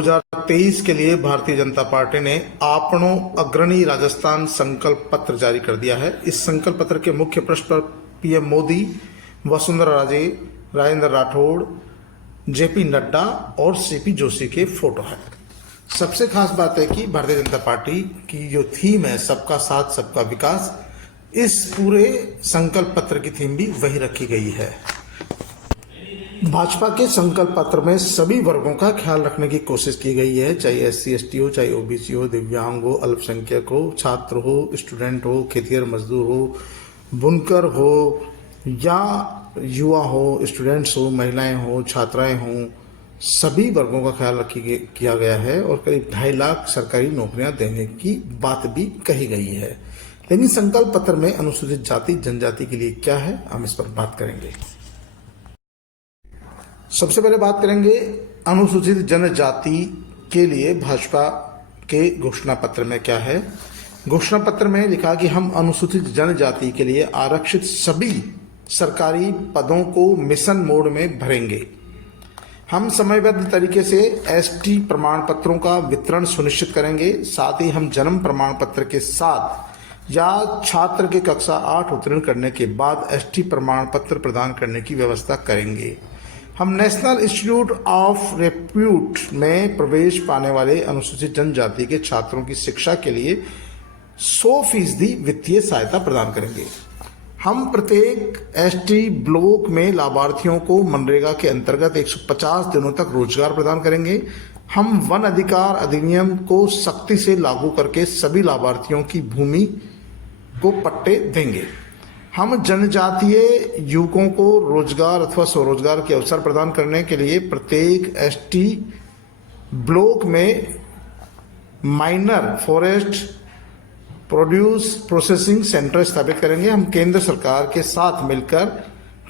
2023 के लिए भारतीय जनता पार्टी ने आपनो अग्रणी राजस्थान संकल्प पत्र जारी कर दिया है। इस संकल्प पत्र के मुख्य पृष्ठ पर पीएम मोदी, वसुंधरा राजे, राजेंद्र राठौड़, जेपी नड्डा और सीपी जोशी के फोटो है। सबसे खास बात है कि भारतीय जनता पार्टी की जो थीम है सबका साथ सबका विकास, इस पूरे संकल्प पत्र की थीम भी वही रखी गई है। भाजपा के संकल्प पत्र में सभी वर्गों का ख्याल रखने की कोशिश की गई है, चाहे एससी एसटी हो, चाहे ओबीसी हो, दिव्यांग हो, अल्पसंख्यक हो, छात्र हो, स्टूडेंट हो, खेतिहर मजदूर हो, बुनकर हो या युवा हो, स्टूडेंट्स हो, महिलाएं हो, छात्राएं हो, सभी वर्गों का ख्याल किया गया है और करीब 2.5 लाख सरकारी नौकरियां देने की बात भी कही गई है। लेकिन संकल्प पत्र में अनुसूचित जाति जनजाति के लिए क्या है, हम इस पर बात करेंगे। सबसे पहले बात करेंगे अनुसूचित जनजाति के लिए भाजपा के घोषणा पत्र में क्या है। घोषणा पत्र में लिखा कि हम अनुसूचित जनजाति के लिए आरक्षित सभी सरकारी पदों को मिशन मोड में भरेंगे। हम समयबद्ध तरीके से एसटी प्रमाण पत्रों का वितरण सुनिश्चित करेंगे। साथ ही हम जन्म प्रमाण पत्र के साथ या छात्र के कक्षा 8 उत्तीर्ण करने के बाद एसटी प्रमाण पत्र प्रदान करने की व्यवस्था करेंगे। हम नेशनल इंस्टीट्यूट ऑफ रेप्यूट में प्रवेश पाने वाले अनुसूचित जनजाति के छात्रों की शिक्षा के लिए 100% वित्तीय सहायता प्रदान करेंगे। हम प्रत्येक एसटी ब्लॉक में लाभार्थियों को मनरेगा के अंतर्गत 150 दिनों तक रोजगार प्रदान करेंगे। हम वन अधिकार अधिनियम को सख्ती से लागू करके सभी लाभार्थियों की भूमि को पट्टे देंगे। हम जनजातीय युवकों को रोजगार अथवा स्वरोजगार के अवसर प्रदान करने के लिए प्रत्येक एसटी ब्लॉक में minor forest produce processing centre स्थापित करेंगे। हम केंद्र सरकार के साथ मिलकर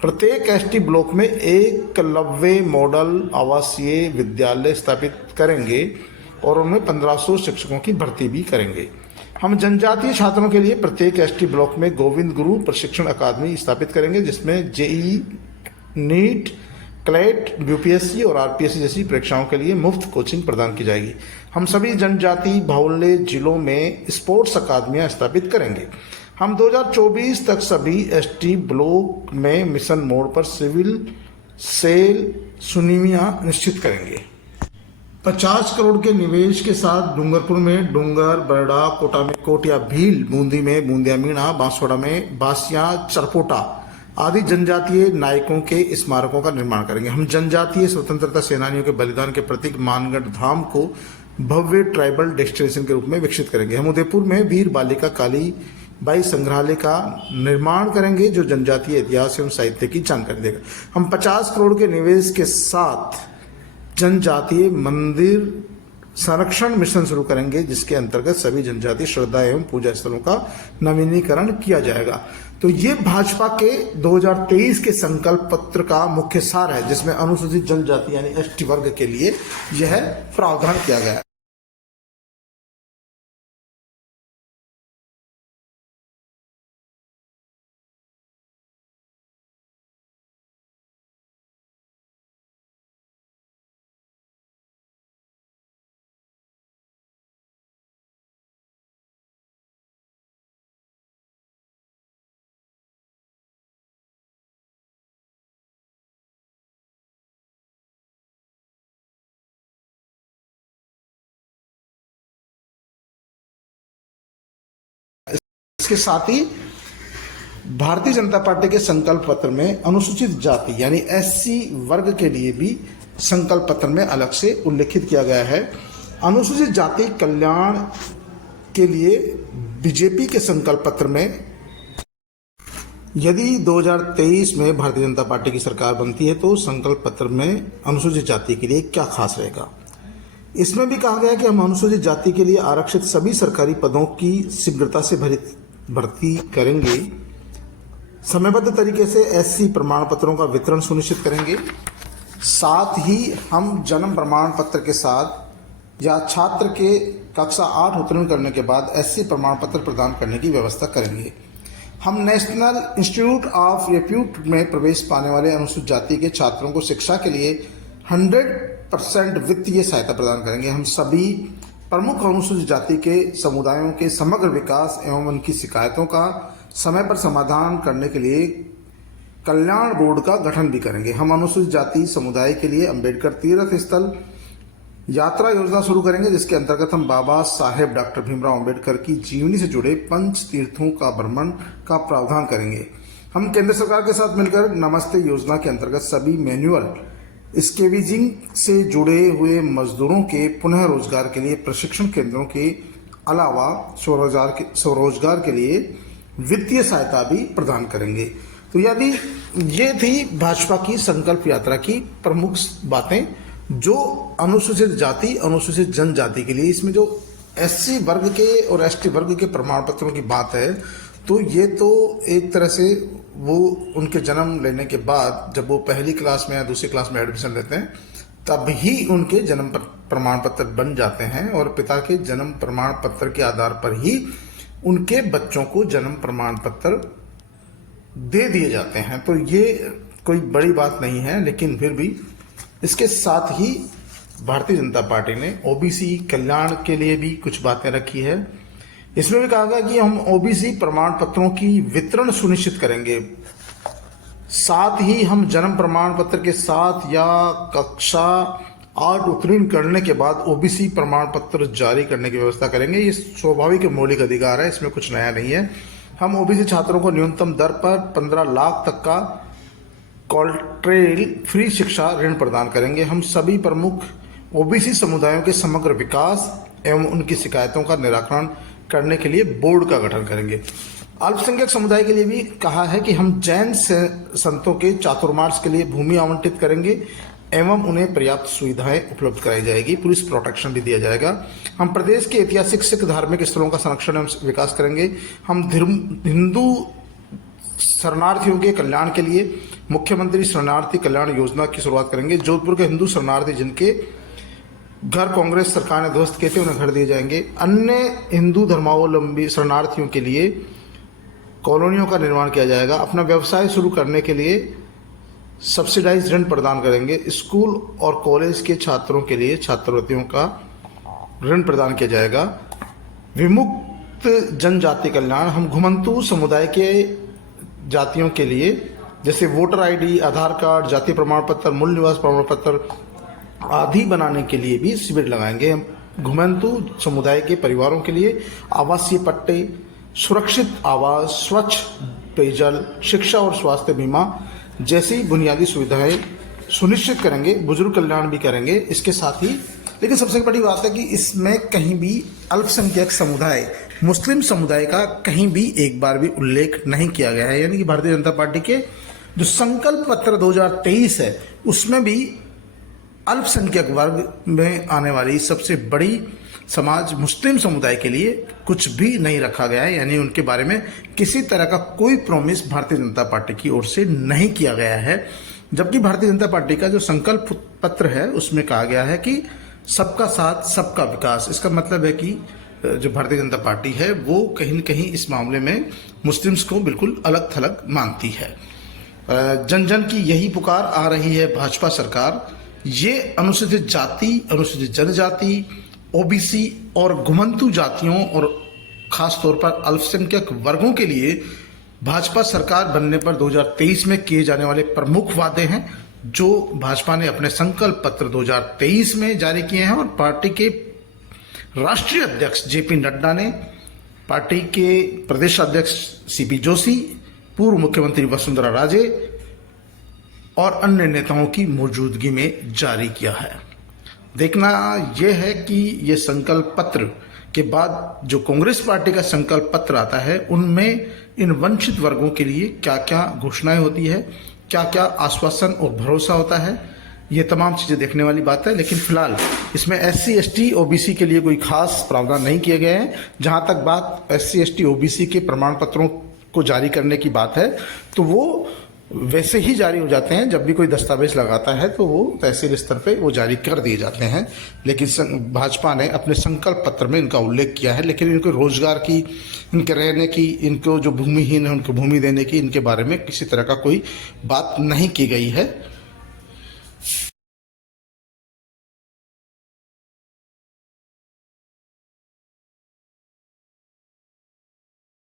प्रत्येक एसटी ब्लॉक में एकलव्य मॉडल आवासीय विद्यालय स्थापित करेंगे और उनमें 1500 शिक्षकों की भर्ती भी करेंगे। हम जनजातीय छात्रों के लिए प्रत्येक एसटी ब्लॉक में गोविंद गुरु प्रशिक्षण अकादमी स्थापित करेंगे, जिसमें जेईई, नीट, क्लेट, यूपीएससी और आरपीएससी जैसी परीक्षाओं के लिए मुफ्त कोचिंग प्रदान की जाएगी। हम सभी जनजाति बाहुल्य जिलों में स्पोर्ट्स अकादमियां स्थापित करेंगे। हम 2024 तक सभी एसटी ब्लॉक में मिशन मोड पर सिविल सेल सुनिमिया निश्चित करेंगे। 50 करोड़ के निवेश के साथ डूंगरपुर में डूंगर, बरडा, कोटा में कोटिया भील, बूंदी में बूंदिया मीणा, बांसवाड़ा में बासिया चरपोटा आदि जनजातीय नायकों के स्मारकों का निर्माण करेंगे। हम जनजातीय स्वतंत्रता सेनानियों के बलिदान के प्रतीक मानगढ़ धाम को भव्य ट्राइबल डेस्टिनेशन के रूप में विकसित करेंगे। हम उदयपुर में वीर बालिका काली बाई संग्रहालय का निर्माण करेंगे, जो जनजातीय इतिहास एवं साहित्य की जानकारी देगा। हम 50 करोड़ के निवेश के साथ जनजातीय मंदिर संरक्षण मिशन शुरू करेंगे, जिसके अंतर्गत सभी जनजातीय श्रद्धा एवं पूजा स्थलों का नवीनीकरण किया जाएगा। तो ये भाजपा के 2023 के संकल्प पत्र का मुख्य सार है, जिसमें अनुसूचित जनजाति यानी एसटी वर्ग के लिए यह प्रावधान किया गया है। इसके साथ ही भारतीय जनता पार्टी के संकल्प पत्र में अनुसूचित जाति यानी एससी वर्ग के लिए भी संकल्प पत्र में अलग से उल्लेखित किया गया है। अनुसूचित जाति कल्याण के लिए बीजेपी के संकल्प पत्र में यदि 2023 में भारतीय जनता पार्टी की सरकार बनती है तो संकल्प पत्र में अनुसूचित जाति के लिए क्या खास रहेगा। इसमें भी कहा गया है कि हम अनुसूचित जाति के लिए आरक्षित सभी सरकारी पदों की शीघ्रता से भर्ती करेंगे। समयबद्ध तरीके से एससी प्रमाण पत्रों का वितरण सुनिश्चित करेंगे। साथ ही हम जन्म प्रमाण पत्र के साथ या छात्र के कक्षा 8 उत्तीर्ण करने के बाद एससी प्रमाण पत्र प्रदान करने की व्यवस्था करेंगे। हम नेशनल इंस्टीट्यूट ऑफ रेप्यूट में प्रवेश पाने वाले अनुसूचित जाति के छात्रों को शिक्षा के लिए 100 100% वित्तीय सहायता प्रदान करेंगे। हम सभी प्रमुख अनुसूचित जाति के समुदायों के समग्र विकास एवं उनकी शिकायतों का समय पर समाधान करने के लिए कल्याण बोर्ड का गठन भी करेंगे। हम अनुसूचित जाति समुदाय के लिए अंबेडकर तीर्थ स्थल यात्रा योजना शुरू करेंगे, जिसके अंतर्गत हम बाबा साहेब डॉक्टर भीमराव अंबेडकर की जीवनी से जुड़े 5 तीर्थों का भ्रमण का प्रावधान करेंगे। हम केंद्र सरकार के साथ मिलकर नमस्ते योजना के अंतर्गत सभी मैनुअल स्केवेजिंग से जुड़े हुए मजदूरों के पुनः रोजगार के लिए प्रशिक्षण केंद्रों के अलावा स्वरोजगार के लिए वित्तीय सहायता भी प्रदान करेंगे। तो यदि ये थी भाजपा की संकल्प यात्रा की प्रमुख बातें जो अनुसूचित जाति अनुसूचित जनजाति के लिए, इसमें जो एससी वर्ग के और एसटी वर्ग के प्रमाण पत्रों की बात है, तो ये तो एक तरह से वो उनके जन्म लेने के बाद जब वो पहली क्लास में या दूसरी क्लास में एडमिशन लेते हैं तब ही उनके जन्म प्रमाण पत्र बन जाते हैं और पिता के जन्म प्रमाण पत्र के आधार पर ही उनके बच्चों को जन्म प्रमाण पत्र दे दिए जाते हैं। तो ये कोई बड़ी बात नहीं है, लेकिन फिर भी इसके साथ ही भारतीय जनता पार्टी ने ओबीसी कल्याण के लिए भी कुछ बातें रखी है। इसमें भी कहा गया कि हम ओबीसी प्रमाण पत्रों की वितरण सुनिश्चित करेंगे, साथ ही हम जन्म प्रमाण पत्र के साथ या कक्षा 8 उत्तीर्ण करने के बाद ओबीसी प्रमाण पत्र जारी करने की व्यवस्था करेंगे। ये स्वाभाविक मौलिक अधिकार है, इसमें कुछ नया नहीं है। हम ओबीसी छात्रों को न्यूनतम दर पर 15 लाख तक का कॉलट्रेल फ्री शिक्षा ऋण प्रदान करेंगे। हम सभी प्रमुख ओबीसी समुदायों के समग्र विकास एवं उनकी शिकायतों का निराकरण करने के लिए बोर्ड का गठन करेंगे। अल्पसंख्यक समुदाय के लिए भी कहा है कि हम जैन संतों के चातुर्मास के लिए भूमि आवंटित करेंगे एवं उन्हें पर्याप्त सुविधाएं उपलब्ध कराई जाएगी, पुलिस प्रोटेक्शन भी दिया जाएगा। हम प्रदेश के ऐतिहासिक सिख धार्मिक स्थलों का संरक्षण एवं विकास करेंगे। हम हिंदू शरणार्थियों के कल्याण के लिए मुख्यमंत्री शरणार्थी कल्याण योजना की शुरुआत करेंगे। जोधपुर के हिंदू शरणार्थी जिनके घर कांग्रेस सरकार ने ध्वस्त किए थे उन्हें घर दिए जाएंगे। अन्य हिंदू धर्मावलंबी शरणार्थियों के लिए कॉलोनियों का निर्माण किया जाएगा। अपना व्यवसाय शुरू करने के लिए सब्सिडाइज ऋण प्रदान करेंगे। स्कूल और कॉलेज के छात्रों के लिए छात्रवृत्तियों का ऋण प्रदान किया जाएगा। विमुक्त जनजाति कल्याण, हम घुमंतू समुदाय के जातियों के लिए जैसे वोटर आईडी, आधार कार्ड, जाति प्रमाण पत्र, मूल निवास प्रमाण पत्र आदि बनाने के लिए भी शिविर लगाएंगे। हम घुमंतू समुदाय के परिवारों के लिए आवासीय पट्टे, सुरक्षित आवास, स्वच्छ पेयजल, शिक्षा और स्वास्थ्य बीमा जैसी बुनियादी सुविधाएं सुनिश्चित करेंगे। बुजुर्ग कल्याण भी करेंगे इसके साथ ही। लेकिन सबसे बड़ी बात है कि इसमें कहीं भी अल्पसंख्यक समुदाय, मुस्लिम समुदाय का कहीं भी एक बार भी उल्लेख नहीं किया गया है। यानी कि भारतीय जनता पार्टी के जो संकल्प पत्र 2023 है उसमें भी अल्पसंख्यक वर्ग में आने वाली सबसे बड़ी समाज मुस्लिम समुदाय के लिए कुछ भी नहीं रखा गया है। यानी उनके बारे में किसी तरह का कोई प्रॉमिस भारतीय जनता पार्टी की ओर से नहीं किया गया है। जबकि भारतीय जनता पार्टी का जो संकल्प पत्र है उसमें कहा गया है कि सबका साथ सबका विकास। इसका मतलब है कि जो भारतीय जनता पार्टी है वो कहीं न कहीं इस मामले में मुस्लिम्स को बिल्कुल अलग थलग मानती है। जन जन की यही पुकार आ रही है भाजपा सरकार। ये अनुसूचित जाति, अनुसूचित जनजाति, ओबीसी और घुमंतू जातियों और खास तौर पर अल्पसंख्यक वर्गों के लिए भाजपा सरकार बनने पर 2023 में किए जाने वाले प्रमुख वादे हैं जो भाजपा ने अपने संकल्प पत्र 2023 में जारी किए हैं। और पार्टी के राष्ट्रीय अध्यक्ष जेपी नड्डा ने, पार्टी के प्रदेश अध्यक्ष सीपी जोशी, पूर्व मुख्यमंत्री वसुंधरा राजे और अन्य नेताओं की मौजूदगी में जारी किया है। देखना यह है कि ये संकल्प पत्र के बाद जो कांग्रेस पार्टी का संकल्प पत्र आता है उनमें इन वंचित वर्गों के लिए क्या क्या घोषणाएं होती है, क्या क्या आश्वासन और भरोसा होता है, ये तमाम चीज़ें देखने वाली बात है। लेकिन फिलहाल इसमें एससी एसटी ओबीसी के लिए कोई खास प्रावधान नहीं किए गए हैं। जहां तक बात एससी एसटी ओबीसी के प्रमाण पत्रों को जारी करने की बात है तो वो वैसे ही जारी हो जाते हैं। जब भी कोई दस्तावेज लगाता है तो वो तहसील स्तर पे वो जारी कर दिए जाते हैं। लेकिन भाजपा ने अपने संकल्प पत्र में इनका उल्लेख किया है। लेकिन इनको रोजगार की, इनके रहने की, इनको जो भूमिहीन है उनको भूमि देने की, इनके बारे में किसी तरह का कोई बात नहीं की गई है।